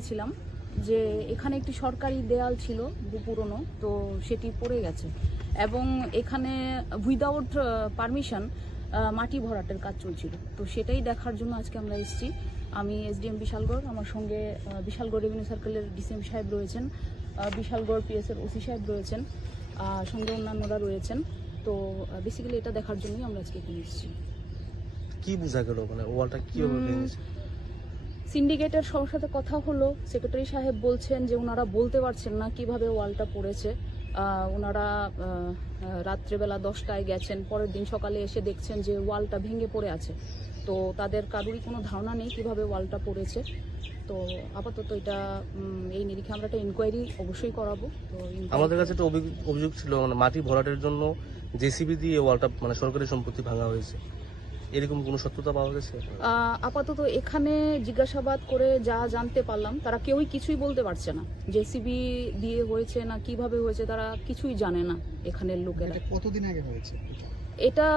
গিয়েছিলাম যে এখানে একটি সরকারি দেয়াল ছিল পুরনো, তো সেটি পড়ে গেছে এবং এখানে উইদাউট পারমিশন মাটি ভরাটের কাজ চলছিল। তো সেটাই দেখার জন্য আজকে আমরা এসেছি। আমি এসডিএম বিশালগড়, আমার সঙ্গে বিশালগড় রেভিনিউ সার্কেলের ডিসিএম সাহেব রয়েছেন, বিশালগড় পিএসের ওসি সাহেব রয়েছেন, সঙ্গে অন্যান্যরা রয়েছেন। তো বেসিক্যালি এটা দেখার জন্যই আমরা আজকে এখানে এসেছি। কি বোঝা গেল, মানে ওয়ালটা কিভাবে ভেঙেছে? সিন্ডিকেটের সবার সাথে কথা হলো, সেক্রেটারি সাহেব বলছেন যে ওনারা বলতে পারছেন না কিভাবে ওয়ালটা পড়েছে। ওনারা রাত্রেবেলা 10টায় গেছেন, পরের দিন সকালে এসে দেখছেন যে ওয়ালটা ভেঙে পড়ে আছে। তো তাদের কারোরই কোনো ধারণা নেই কিভাবে ওয়ালটা পড়েছে। তো আপাতত এটা এই নিরিখে আমরা একটা ইনকোয়ারি অবশ্যই করাবো। তো আমাদের কাছে একটা অভিযোগ ছিল, মানে মাটি ভরাটের জন্য জেসিবি দিয়ে ওয়ালটা মানে সরকারি সম্পত্তি ভাঙা হয়েছে, এরকম কোনো সত্যতা পাওয়া গেছে? আপাতত এখানে জিজ্ঞাসাবাদ করে যা জানতে পারলাম, তারা কেউই কিছুই বলতে পারছে না জেসিবি দিয়ে হয়েছে না কিভাবে হয়েছে, তারা কিছুই জানে না এখানের লোকেরা। কতদিন আগে হয়েছে এটা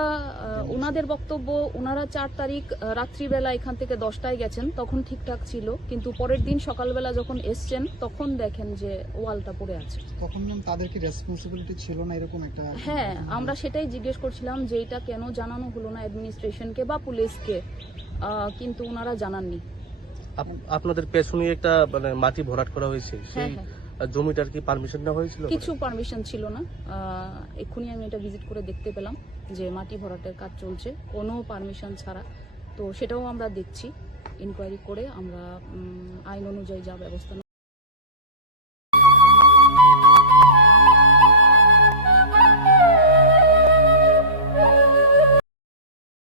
ওনাদের বক্তব্য, ওনারা 4 তারিখ রাত্রিবেলা এখান থেকে 10টায় গেছেন, তখন ঠিকঠাক ছিল, কিন্তু পরের দিন সকালবেলা যখন এসছেন তখন দেখেন যে ওয়ালটা পড়ে আছে। তখন তাদের কি রেসপন্সিবিলিটি ছিল না এরকম একটা? হ্যাঁ, আমরা সেটাই জিজ্ঞেস করছিলাম যে এটা কেন জানানো হলো না অ্যাডমিনিস্ট্রেশনকে বা পুলিশকে, কিন্তু ওনারা জানাননি। আপনাদের পেছনে একটা মানে মাটি ভরাট করা হয়েছে, সেই হ্যাঁ। জমিটার কি পারমিশন নেওয়া হয়েছিল? কিছু পারমিশন ছিল না। এক্ষুনি আমি এটা ভিজিট করে দেখতে পেলাম যে মাটি ভরাটের কাজ চলছে কোনো পারমিশন ছাড়া। তো সেটাও আমরা দেখছি, ইনকোয়ারি করে আমরা আইন অনুযায়ী যা ব্যবস্থা